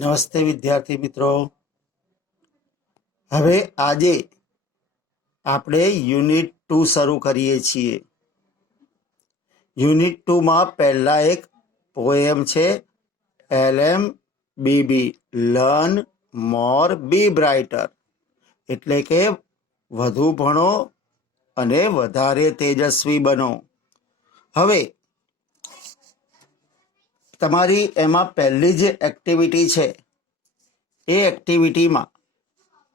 નમસ્તે વિદ્યાર્થી મિત્રો. હવે આજે આપણે યુનિટ 2 શરૂ કરીએ છીએ. યુનિટ 2 માં પહેલા એક પોએમ છે, LMBB, લર્ન મોર બી બ્રાઇટર, એટલે કે વધુ ભણો અને વધારે તેજસ્વી બનો. હવે તમારી એમાં પહેલી જે એક્ટિવિટી છે એ એક્ટિવિટીમાં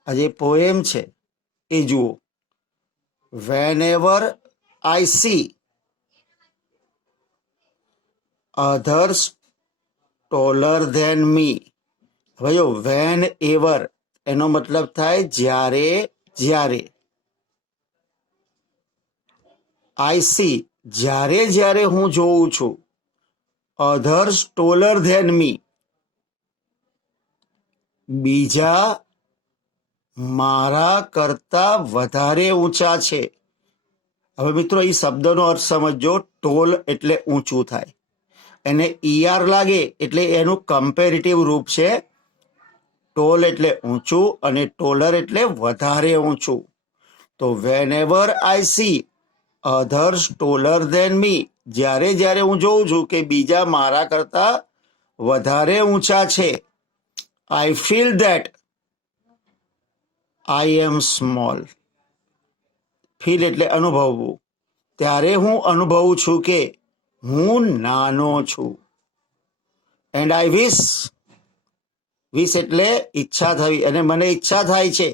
આ જે પોએમ છે એ જુઓ. Whenever I see others taller than me. હવે જો whenever એનો મતલબ થાય જ્યારે જ્યારે. I see જ્યારે જ્યારે હું જોઉં છું. others taller than me બીજા મારા કરતા વધારે ઊંચા છે. હવે મિત્રો એ શબ્દનો અર્થ સમજો. ટોલ એટલે ઊંચું થાય, એને ER લાગે એટલે એનું કમ્પેરેટિવ રૂપ છે. ટોલ એટલે ઊંચું અને ટોલર એટલે વધારે ઊંચું. તો વેનેવર I C others taller than મી, જ્યારે જ્યારે હું જોઉં છું કે બીજા મારા કરતા વધારે ઊંચા છે, I feel that I am small. Feel એટલે અનુભવવું. ત્યારે હું અનુભવું છું કે હું નાનો છું. એન્ડ આઈ વિશ એટલે ઈચ્છા થવી, અને મને ઈચ્છા થાય છે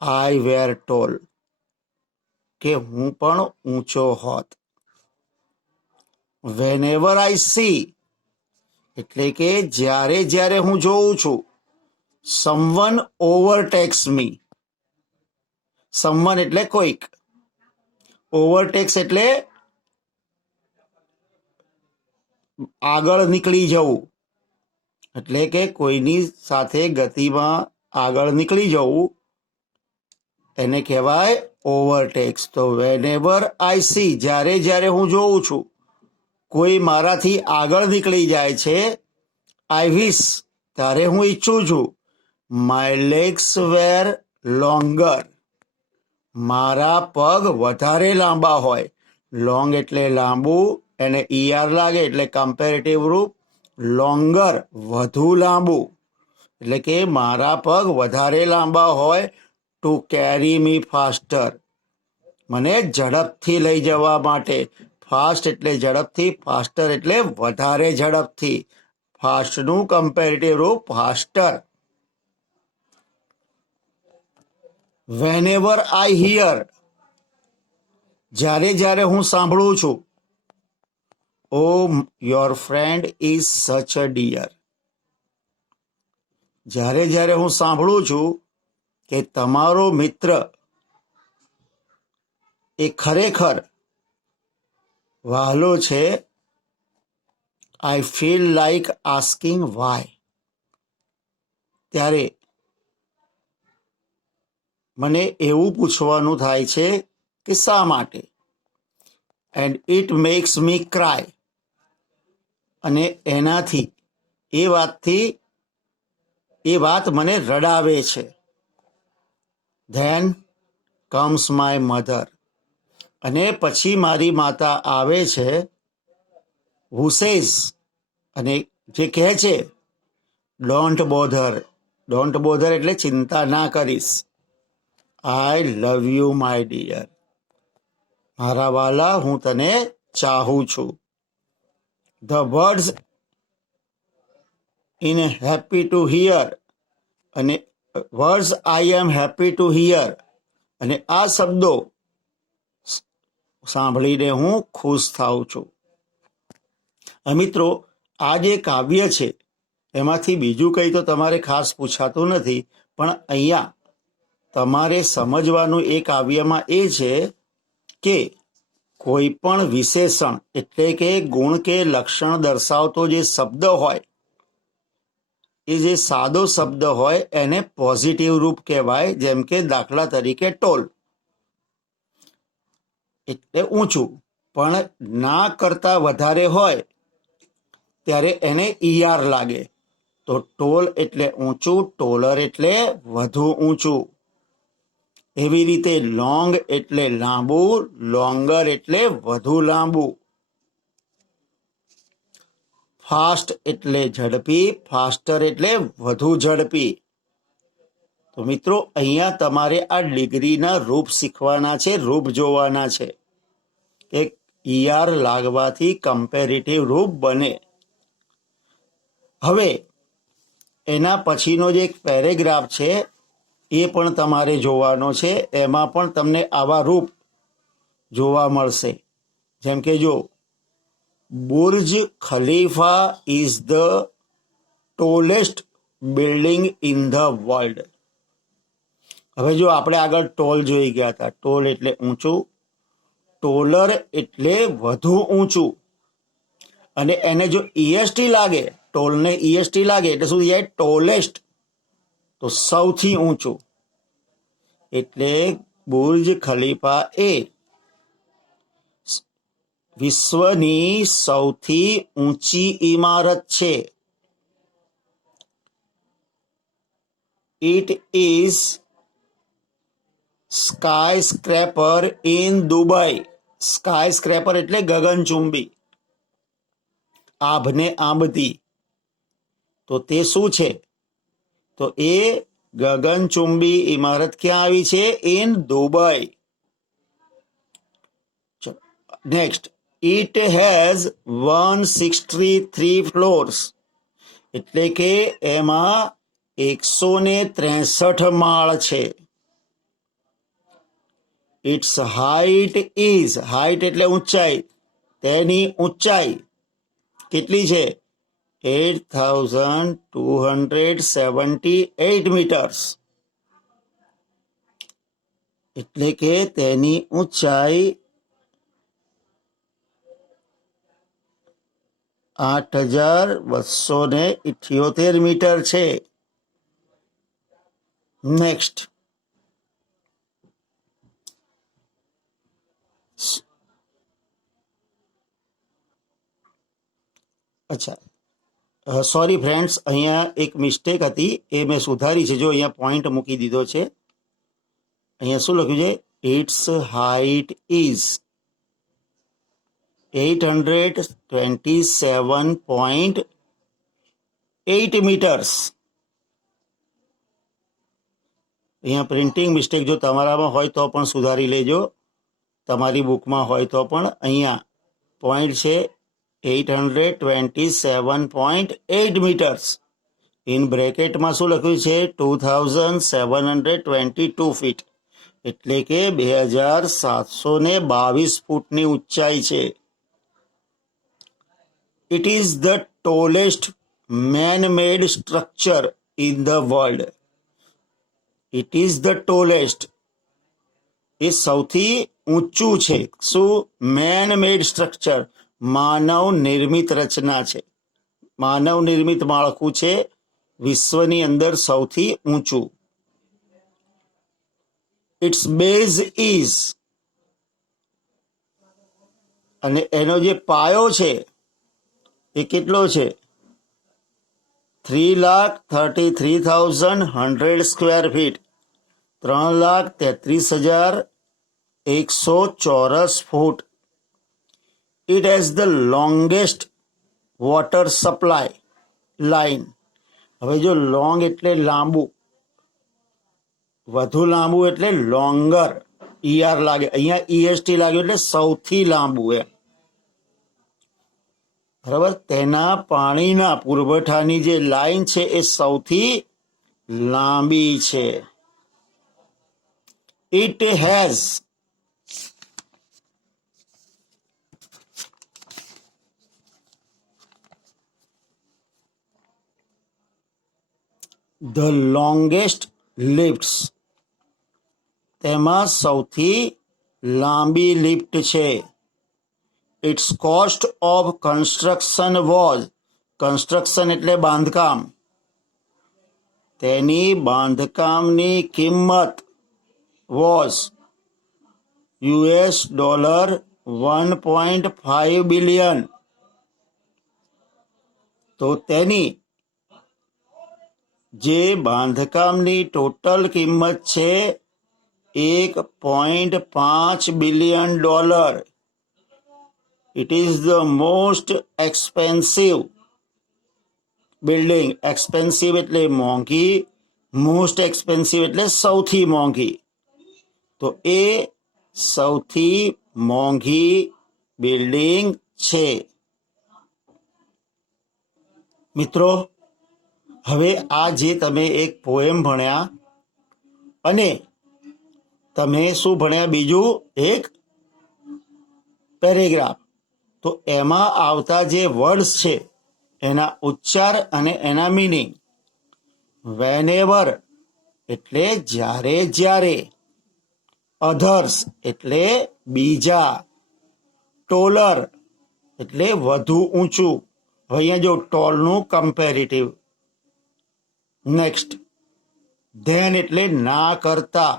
આઈ વેર ટોલ, કે હું પણ ઊંચો હોત. વેનેવર આઈ સી એટલે કે જ્યારે જ્યારે હું જોઉં છું. સમવન ઓવરટેક્સ મી. સમવન એટલે કોઈક, ઓવરટેક્સ એટલે આગળ નીકળી જવું, એટલે કે કોઈની સાથે ગતિમાં આગળ નીકળી જવું, એને કહેવાય ઓવરટેક્સ. તો વેનેવર આઈ સી જ્યારે જ્યારે હું જોઉં છું કોઈ મારાથી આગળ નીકળી જાય છે, આઈ વિશ ત્યારે હું ઈચ્છું છું માય લેગ્સ વેર લોંગર, મારા પગ વધારે લાંબા હોય. લોંગ એટલે લાંબુ, એને ER લાગે એટલે કમ્પેરેટિવ રૂપ. લોંગર વધુ લાંબુ, એટલે કે મારા પગ વધારે લાંબા હોય. ટુ કેરી મી ફાસ્ટર, મને ઝડપથી લઈ જવા માટે. ફાસ્ટ એટલે ઝડપથી, ફાસ્ટર એટલે વધારે ઝડપથી. ફાસ્ટનું કમ્પેરેટિવ રૂપ ફાસ્ટર. વેનેવર આઈ હિયર, જ્યારે જ્યારે હું સાંભળું છું. ઓ યોર ફ્રેન્ડ ઇઝ સચ અ ડિયર, જ્યારે જ્યારે હું સાંભળું છું કે તમારો મિત્ર એ ખરેખર વહાલો છે. I feel like asking why, ત્યારે મને એવું પૂછવાનું થાય છે કે શા માટે. And it makes me cry, અને એનાથી એ વાત મને રડાવે છે. ધેન કમ્સ માય મધર, અને પછી મારી માતા આવે છે. હુ સેઝ, અને જે કહે છે ડોન્ટ બોધર. ડોન્ટ બોધર એટલે ચિંતા ના કરીશ. I love you my dear, મારા વાલા હું તને ચાહું છું. The words in happy to hear, અને words I am happy to hear, અને આ શબ્દો સાંભળીને હું ખુશ થાઉં છું. મિત્રો, આ જે કાવ્ય છે એમાંથી બીજું કંઈ તો તમારે ખાસ પૂછાતું નથી, પણ અહીંયા તમારે સમજવાનું એ કાવ્યમાં એ છે કે કોઈ પણ વિશેષણ એટલે કે ગુણ કે લક્ષણ દર્શાવતો જે શબ્દ હોય, એ જે સાદો શબ્દ હોય એને પોઝિટિવ રૂપ કહેવાય. જેમ કે દાખલા તરીકે ટોલ એટલે ઊંચું, પણ ના કરતા વધારે હોય ત્યારે એને ER લાગે. તો ટોલ એટલે ઊંચું, ટોલર એટલે વધુ ઊંચું. એવી રીતે લોંગ એટલે લાંબુ, લોંગર એટલે વધુ લાંબુ. ફાસ્ટ એટલે ઝડપી, ફાસ્ટર એટલે વધુ ઝડપી. તો મિત્રો અહીંયા તમારે આ ડિગ્રીના રૂપ શીખવાના છે, રૂપ જોવાના છે. એક ઈઆર લાગવાથી કમ્પેરેટિવ રૂપ બને. હવે એના પછીનો જે એક પેરેગ્રાફ છે એ પણ તમારે જોવાનો છે. એમાં પણ તમને આવા રૂપ જોવા મળશે. જેમ કે જો Burj Khalifa is the tallest building in the world. હવે જો આપણે આગળ ટોલ જોઈ ગયા હતા. ટોલ એટલે ઊંચું, ટોલર એટલે વધુ ઊંચું. અને એને જો ઈએસટી લાગે, ટોલને ઈએસટી લાગે એટલે શું થાય? ટોલેસ્ટ, તો સૌથી ઊંચું. એટલે બુર્જ ખલીફા એ વિશ્વની સૌથી ઊંચી ઇમારત છે. It is sky scraper in Dubai. Sky scraper એટલે ગગનચુંબી, આભને આંબતી. તો તે શું છે? તો એ ગગનચુંબી ઇમારત ક્યાં આવી છે? In Dubai. Next, it has 163 ફ્લોર્સ. એટલે કે એમાં 163 માળ છે. ઇટ્સ હાઇટ ઇઝ, હાઇટ એટલે ઊંચાઈ, તેની ઊંચાઈ કેટલી છે? 8,278 મીટર્સ. એટલે કે તેની ઊંચાઈ 8,278 મીટર છે. નેક્સ્ટ, અચ્છા સોરી ફ્રેન્ડ્સ, અહીંયા એક મિસ્ટેક હતી, એ મેં સુધારી છે. જો અહીંયા પોઈન્ટ મૂકી દીધો છે. અહીંયા શું લખ્યું છે? Its height is 827.8 metres. અહીંયા પ્રિન્ટિંગ મિસ્ટેક જો તમારામાં હોય તો પણ સુધારી લેજો. તમારી બુકમાં હોય તો પણ અહીંયા પોઈન્ટ છે 827.8 મીટર્સ. ઇન બ્રેકેટમાં શું લખ્યું છે? 2,722 ફીટ. એટલે કે 2,722 ફૂટની ઊંચાઈ છે. It is the tallest man made structure in the world. It is the tallest, એ સૌથી ઊંચું છે. શું? મેન મેડ સ્ટ્રક્ચર, માનવ નિર્મિત રચના છે, માનવ નિર્મિત માળખું છે, વિશ્વની અંદર સૌથી ઊંચું. ઇટ્સ બેઝ ઇઝ, અને એનો જે પાયો છે એ કેટલો છે? 3,33,100 સ્ક્વેર ફીટ. 3,33,100 ચોરસ ફૂટ. It has the longest water supply line. હવે જો લોંગ એટલે લાંબુ, વધુ લાંબુ એટલે લોંગર, ઈઆર લાગે. અહીંયા ઈએસટી લાગ્યું એટલે સૌથી લાંબુ એમ. બરાબર? તેના પાણીના પુરવઠાની જે લાઈન છે એ સૌથી લાંબી છે. It has the longest lifts. તેમાં સૌથી લાંબી લિફ્ટ છે. Its cost of construction was, construction એટલે બાંધકામ, તેની બાંધકામની કિંમત વોઝ $1.5 બિલિયન. તો તેની જે બાંધકામની ટોટલ કિંમત છે $1.5 billion. It is the most expensive building. Expensive એટલે મોંઘી, મોસ્ટ એક્સપેન્સિવ એટલે સૌથી મોંઘી. તો એ સૌથી મોંઘી બિલ્ડિંગ છે. મિત્રો, હવે આ જે તમે એક પોએમ ભણ્યા અને તમે શું ભણ્યા, બીજું એક પેરેગ્રાફ. તો એમાં આવતા જે વર્ડ્સ છે એના ઉચ્ચાર અને એના મીનિંગ. વેનેવર એટલે જ્યારે જ્યારે, અધર્સ એટલે બીજા, ટોલર એટલે વધુ ઊંચું. હવે અહીંયા જો ટોલનું કમ્પેરેટિવ. નેક્સ્ટ, ધેન એટલે ના કરતા,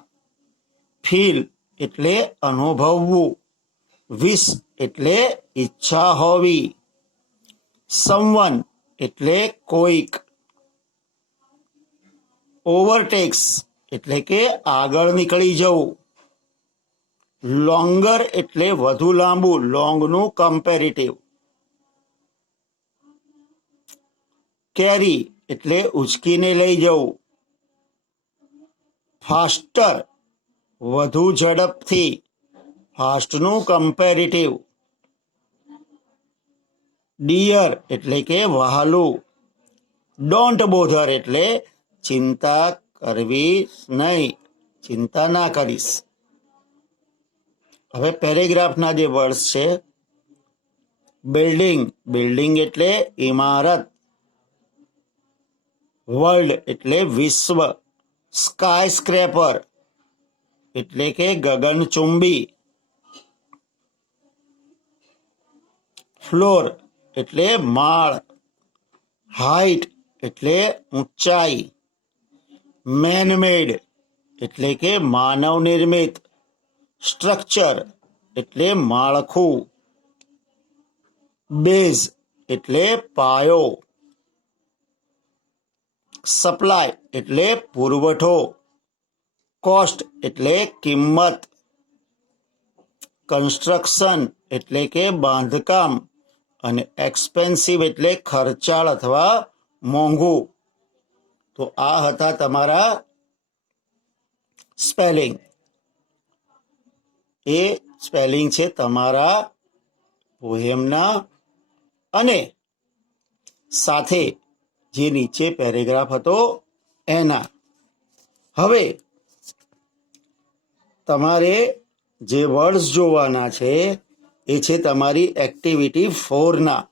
ફીલ એટલે અનુભવવું, વિશ એટલે ઈચ્છા હોવી, સમવન એટલે કોઈક, ઓવરટેક્સ એટલે કે આગળ નીકળી જવું, લોંગર એટલે વધુ લાંબુ, લોંગનું કમ્પેરેટિવ, કેરી એટલે ઉચકીને લઈ જવું, ફાસ્ટર વધુ ઝડપથી, ફાસ્ટનું કમ્પેરેટિવ, ડિયર એટલે કે વહાલું, ડોન્ટ બોધર એટલે ચિંતા કરવી નહીં, ચિંતા ના કરીશ. હવે પેરેગ્રાફના જે વર્ડ્સ છે, બિલ્ડિંગ, બિલ્ડિંગ એટલે ઇમારત, વર્લ્ડ એટલે વિશ્વ, સ્કાય સ્ક્રેપર એટલે કે ગગનચુંબી, ફ્લોર એટલે માળ, હાઇટ એટલે ઊંચાઈ, મેનમેડ એટલે કે માનવ નિર્મિત, સ્ટ્રક્ચર એટલે માળખું, બેઝ એટલે પાયો, સપ્લાય એટલે પુરવઠો, કોસ્ટ એટલે કિંમત, કન્સ્ટ્રક્શન એટલે કે બાંધકામ અને એક્સપેન્સિવ એટલે ખર્ચાળ અથવા મોંઘું. તો આ હતા તમારા સ્પેલિંગ. એ સ્પેલિંગ છે તમારા પોએમના અને સાથે જે નીચે પેરેગ્રાફ હતો એના. હવે તમારે જે વર્ડ્સ જોવાના છે એ છે તમારી એક્ટિવિટી 4ના,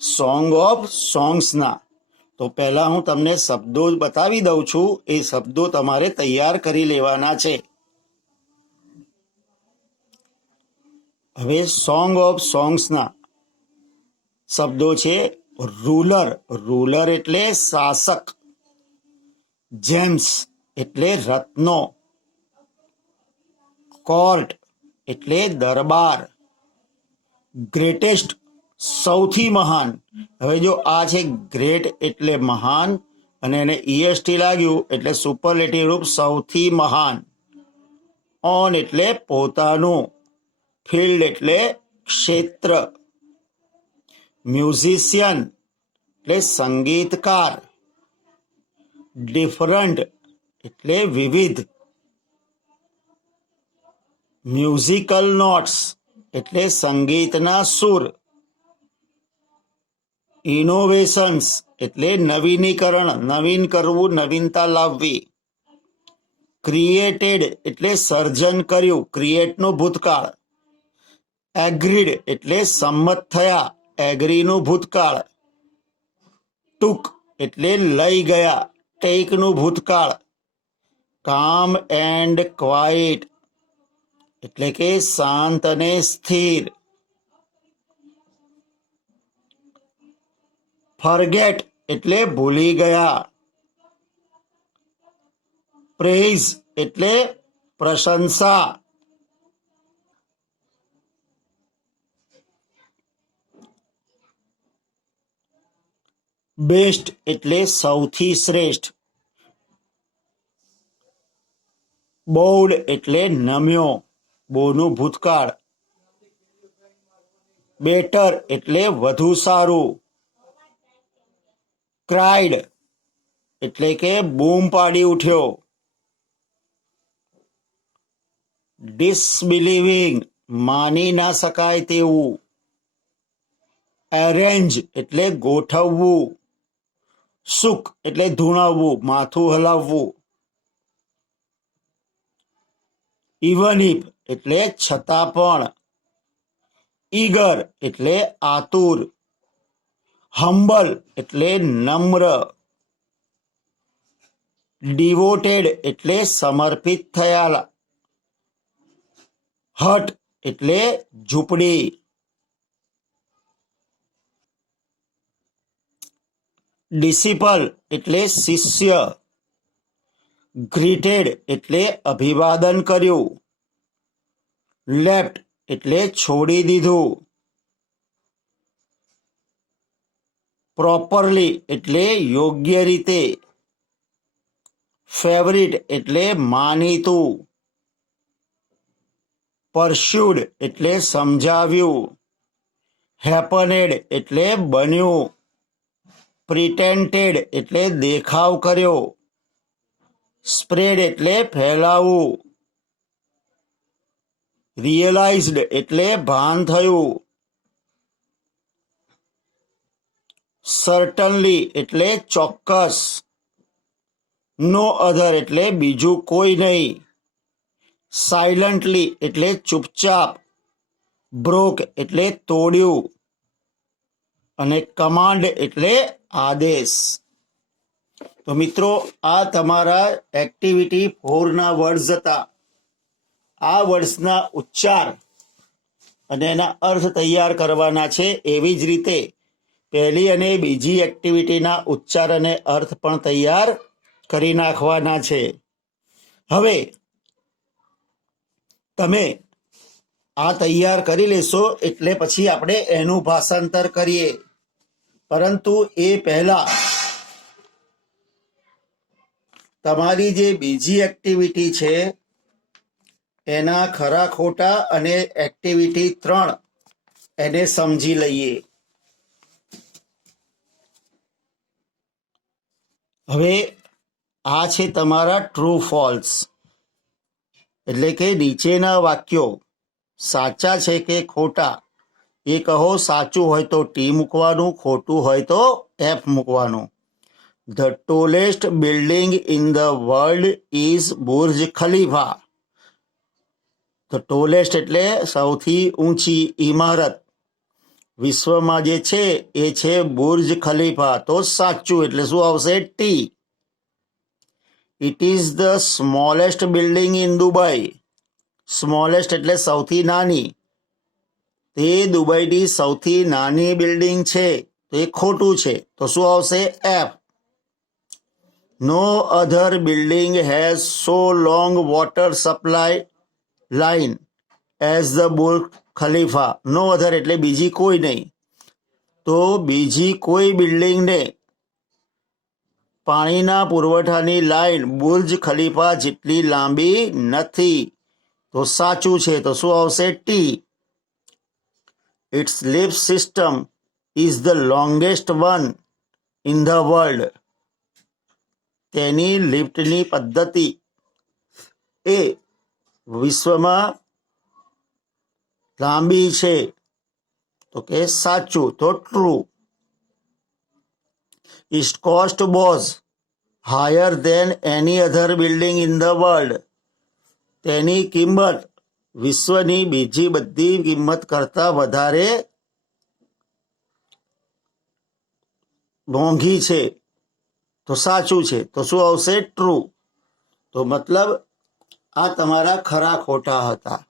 સોંગ ઓફ સોંગ્સના. તો પહેલા હું તમને શબ્દો બતાવી દઉં છું, એ શબ્દો તમારે તૈયાર કરી લેવાના છે. હવે સોંગ ઓફ સોંગ્સના શબ્દો છે રૂલર, રૂલર એટલે શાસક, જેમ્સ એટલે રત્નો, કોર્ટ એટલે દરબાર, ગ્રેટેસ્ટ સૌથી મહાન. હવે જો આ છે ગ્રેટ એટલે મહાન અને એને ઈએસટી લાગ્યું એટલે સુપરલેટિવ રૂપ સૌથી મહાન. ઓન એટલે પોતાનું, ફિલ્ડ એટલે ક્ષેત્ર, મ્યુઝિશિયન એટલે સંગીતકાર, ડિફરન્ટ એટલે વિવિધ, મ્યુઝિકલ નોટ્સ એટલે સંગીતના સૂર, ઇનોવેશન્સ એટલે નવીનીકરણ, નવીન કરવું, નવીનતા લાવવી, ક્રિએટેડ એટલે સર્જન કર્યું, ક્રિએટનું ભૂતકાળ, એગ્રીડ એટલે સંમત થયા, એગ્રીનું ભૂતકાળ, ટુક એટલે લઈ ગયા, ટેકનું ભૂતકાળ, કામ એન્ડ ક્વાઇટ એટલે કે શાંત અને સ્થિર, ફરગેટ એટલે ભૂલી ગયા, પ્રેઇઝ એટલે પ્રશંસા, બેસ્ટ એટલે સૌથી શ્રેષ્ઠ. બોલ્ડ એટલે નમ્યો, બોનું ભૂતકાળ. બેટર એટલે વધુ સારું. ક્રાઇડ એટલે કે બૂમ પાડી ઉઠ્યો. ડિસબિલીવિંગ માની ના શકાય તેવું. એરેન્જ એટલે ગોઠવવું. સુક એટલે ધૂણાવવું, માથું હલાવવું. ઇવન ઇફ એટલે છતાં પણ. ઈગર એટલે આતુર. હમ્બલ એટલે નમ્ર. ડિવોટેડ એટલે સમર્પિત થયેલા. હટ એટલે ઝૂંપડી. ડિસિપલ એટલે શિષ્ય. ગ્રીટેડ એટલે અભિવાદન કર્યું. લેફ્ટ એટલે છોડી દીધું. પ્રોપરલી એટલે યોગ્ય રીતે. ફેવરિટ એટલે માનીતું. પરસ્યુડ એટલે સમજાવ્યું. હેપનેડ એટલે બન્યું. પ્રિટેન્ટેડ એટલે દેખાવ કર્યો. સ્પ્રેડ એટલે ફેલાવવું. રિયલાઇઝડ એટલે ભાન થયું. સર્ટનલી એટલે ચોક્કસ. નો અધર એટલે બીજું કોઈ નહીં. સાયલન્ટલી એટલે ચૂપચાપ. બ્રોક એટલે તોડ્યું. અને કમાન્ડ એટલે આદેશ. તો મિત્રો, આ તમારા એક્ટિવિટી 4ના વર્ડ્સ હતા. આ વર્ડ્સના ઉચ્ચાર અને એના અર્થ તૈયાર કરવાના છે. એવી જ રીતે પહેલી અને બીજી એક્ટિવિટીના ઉચ્ચાર અને અર્થ પણ તૈયાર કરી નાખવાના છે. હવે તમે આ તૈયાર કરી લેશો એટલે પછી આપણે એનું ભાષાંતર કરીએ. પરંતુ એ પહેલા તમારી જે બીજી એક્ટિવિટી છે એના ખરા ખોટા અને એક્ટિવિટી 3 એને સમજી લઈએ. હવે આ છે તમારા ટ્રુ ફોલ્સ, એટલે કે નીચેના વાક્યો સાચા છે કે ખોટા એ કહો. સાચું હોય તો ટી મૂકવાનું, ખોટું હોય તો એફ મૂકવાનું. The tallest building in the world is Burj Khalifa. The tallest એટલે સૌથી ઊંચી ઇમારત વિશ્વમાં જે છે એ છે બુર્જ ખલીફા. તો સાચું એટલે શું આવશે? T. It is the smallest building in Dubai. Smallest એટલે સૌથી નાની. તે દુબઈની સૌથી નાની બિલ્ડિંગ છે. તો એ ખોટું છે. તો શું આવશે? F. No other building has so long water supply line as the Burj Khalifa. No other એટલે બીજી કોઈ નહીં. તો બીજી કોઈ બિલ્ડિંગને પાણીના પુરવઠાની લાઈન બુર્જ ખલીફા જેટલી લાંબી નથી. તો સાચું છે. તો શું આવશે? T. Its lift system is the longest one in the world. તેની લિફ્ટની પદ્ધતિ એ વિશ્વમાં લાંબી છે. તો કે સાચું. તો true. Its cost was higher than any other building in the world. તેની કિંમત વિશ્વની બીજી બધી કિંમત કરતાં વધારે મોંઘી છે. તો સાચું છે. તો શું આવશે? ટ્રુ. તો મતલબ આ તમારા ખરા ખોટા હતા.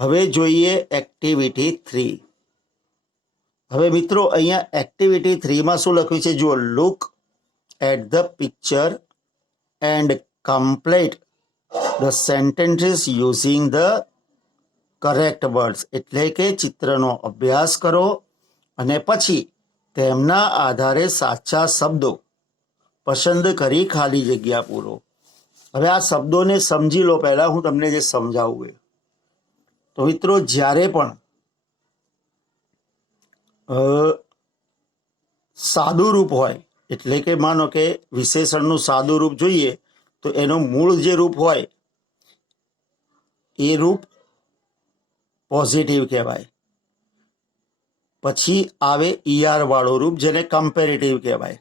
હવે જોઈએ એક્ટિવિટી 3. હવે મિત્રો, અહીંયા એક્ટિવિટી 3માં શું લખ્યું છે જુઓ. Look at the picture and complete the sentences using the correct words. એટલે કે ચિત્રનો અભ્યાસ કરો અને પછી તેમના આધારે સાચા શબ્દો પસંદ કરી ખાલી જગ્યા પૂરો. હવે આ શબ્દોને સમજી લો. પહેલા હું તમને જે સમજાવું એ તો મિત્રો, જ્યારે પણ સાદું રૂપ હોય, એટલે કે માનો કે વિશેષણનું સાદું રૂપ જોઈએ તો એનું મૂળ જે રૂપ હોય એ રૂપ પોઝિટિવ કહેવાય. પછી આવે ઈઆર વાળું રૂપ, જેને કમ્પેરેટિવ કહેવાય.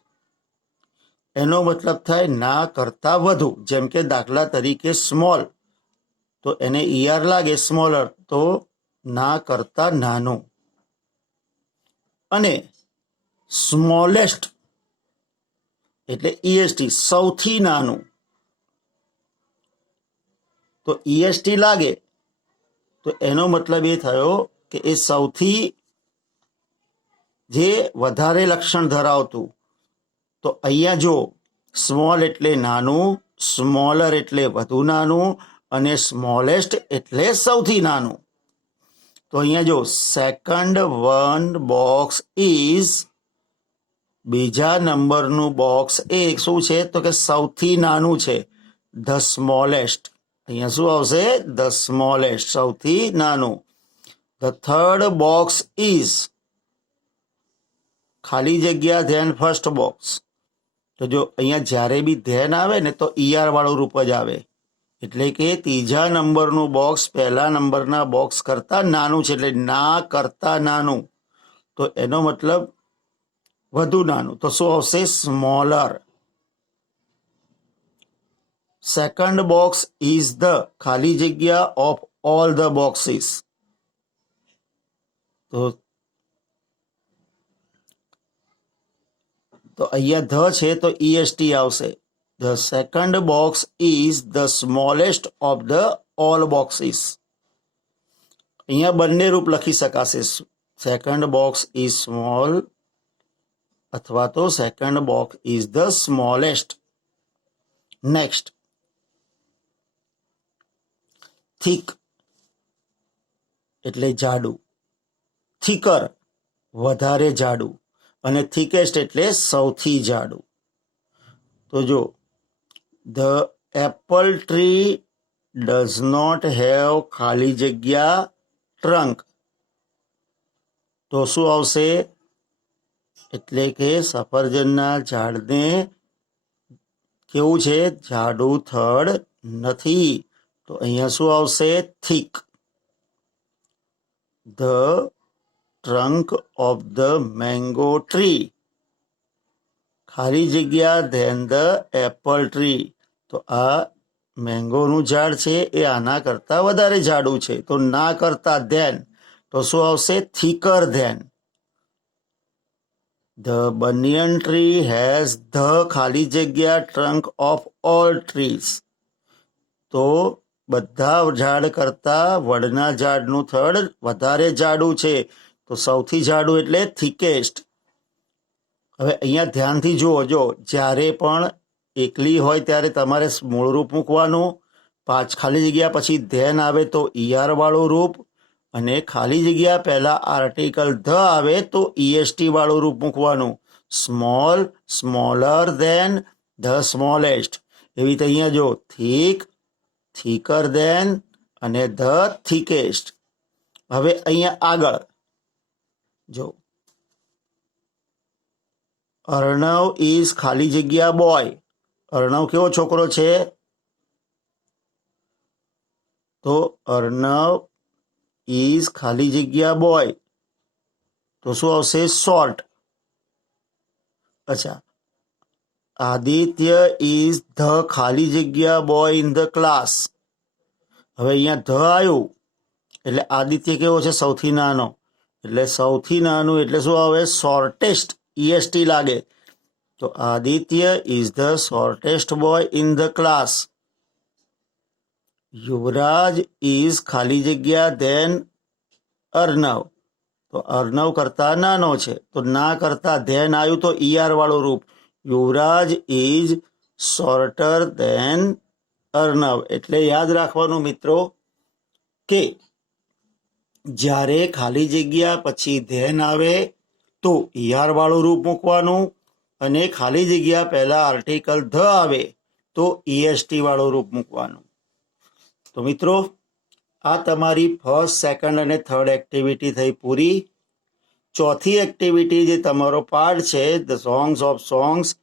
એનો મતલબ થાય ના કરતા વધુ. જેમ કે દાખલા તરીકે સ્મોલ, તો એને ઈઆર લાગે સ્મોલર, તો ના કરતા નાનું. અને સ્મોલેસ્ટ એટલે ઈએસટી, સૌથી નાનું, તો ઈએસટી લાગે તો એનો મતલબ એ થયો કે એ સૌથી જે વધારે લક્ષણ ધરાવતું. તો અહીંયા જો સ્મોલ એટલે નાનું, સ્મોલર એટલે વધુ નાનું, અને સ્મોલેસ્ટ એટલે સૌથી નાનું. તો અહીંયા જો સેકન્ડ વન બોક્સ ઇઝ, બીજા નંબરનું બોક્સ એ શું છે તો કે સૌથી નાનું છે, ધ સ્મોલેસ્ટ. અહીંયા શું આવશે? ધ સ્મોલેસ્ટ, સૌથી નાનું. ધ થર્ડ બોક્સ ઇઝ, ખાલી જગ્યા ધેન ફર્સ્ટ બોક્સ. તો જો અહીંયા જ્યારે બી ધેન આવે ને તો ઈઆર વાળું રૂપ જ આવે. એટલે કે ત્રીજા નંબરનું બોક્સ પહેલા નંબરના બોક્સ કરતા નાનું છે, એટલે ના કરતા નાનું. તો એનો મતલબ વધુ નાનું. તો શું આવશે? Smaller. Second box is the, ખાલી જગ્યા ઓફ ઓલ ધ બોક્સીસ. તો અહીંયા ધ છે તો ઈએસટી આવશે. The second box is the smallest of the all boxes. અહીંયા બંને રૂપ લખી શકાશે, સેકન્ડ બોક્સ ઇઝ સ્મોલ અથવા તો second box is the smallest. Next, thick એટલે જાડું, થીકર વધારે જાડું, અને થીકેસ્ટ એટલે સૌથી જાડું. તો જો the apple tree does not have, ખાલી જગ્યા ટ્રંક. તો શું આવશે? એટલે કે સફરજનના ઝાડને કેવું છે? જાડું થડ નથી. તો અહીંયા શું આવશે? Thick. The trunk of the mango tree, ખાલી જગ્યા ધેન ધ એપલ ટ્રી. તો આ મેંગોનું ઝાડ છે એ આના કરતાં વધારે જાડું છે. તો ના કરતા ધેન, તો શું આવશે? Thicker than. The banyan tree has the, ખાલી જગ્યા ટ્રંક ઓફ ઓલ ટ્રીઝ. તો બધા ઝાડ કરતા વડના ઝાડનું થડ વધારે જાડું છે. તો સૌથી જાડું એટલે થીકેસ્ટ. હવે અહીંયા ધ્યાનથી જુઓ, જો જ્યારે પણ એકલી હોય ત્યારે તમારે મૂળરૂપ મૂકવાનું. ખાલી જગ્યા પછી ધેન આવે તો ઈઆર વાળું રૂપ, અને ખાલી જગ્યા પહેલા આર્ટિકલ ધ આવે તો ઈએસટી વાળું રૂપ મૂકવાનું. Small, smaller than, the smallest. એવી રીતે અહીંયા જો થીક, થીકર ધેન, અને ધ થીકેસ્ટ. હવે અહીંયા આગળ જો અર્ણવ ઇઝ, ખાલી જગ્યા બોય. અર્ણવ કેવો છોકરો છે? તો અર્ણવ ઇઝ ખાલી જગ્યા બોય. તો શું આવશે? શોર્ટ. અચ્છા, આદિત્ય ઇઝ ધ, ખાલી જગ્યા બોય ઇન ધ ક્લાસ. હવે અહીંયા ધ આવ્યું એટલે આદિત્ય કેવો છે? સૌથી નાનો. એટલે સૌથી નાનું એટલે શું આવે? શોર્ટેસ્ટ, ઈએસટી લાગે. તો Aditya is the shortest boy in the class. Yuvraj is, ખાલી જગ્યા ધેન અર્ણવ. તો અર્ણવ કરતા નાનો છે. તો ના કરતા ધેન આવ્યું તો ઈઆર વાળું રૂપ. યુવરાજ ઇઝ શોર્ટર ધેન અર્ણવ. એટલે યાદ રાખવાનું મિત્રો કે જ્યારે ખાલી જગ્યા પછી ધેન આવે તો ER વાળું રૂપ મૂકવાનું અને ખાલી જગ્યા પહેલા આર્ટિકલ ધ આવે તો EST વાળું રૂપ મૂકવાનું. તો મિત્રો, આ તમારી ફર્સ્ટ, સેકન્ડ અને થર્ડ એક્ટિવિટી થઈ પૂરી. ચોથી એક્ટિવિટી જે તમારો પાર્ટ છે ધ સોંગ્સ ઓફ સોંગ્સ,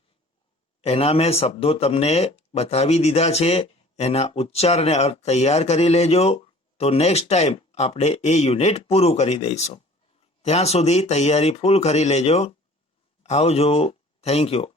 એના મેં શબ્દો તમને બતાવી દીધા છે. એના ઉચ્ચાર અને અર્થ તૈયાર કરી લેજો. તો નેક્સ્ટ ટાઈમ આપણે એ યુનિટ પૂરું કરી દઈશું. ત્યાં સુધી તૈયારી ફૂલ કરી લેજો. આવજો. Thank you.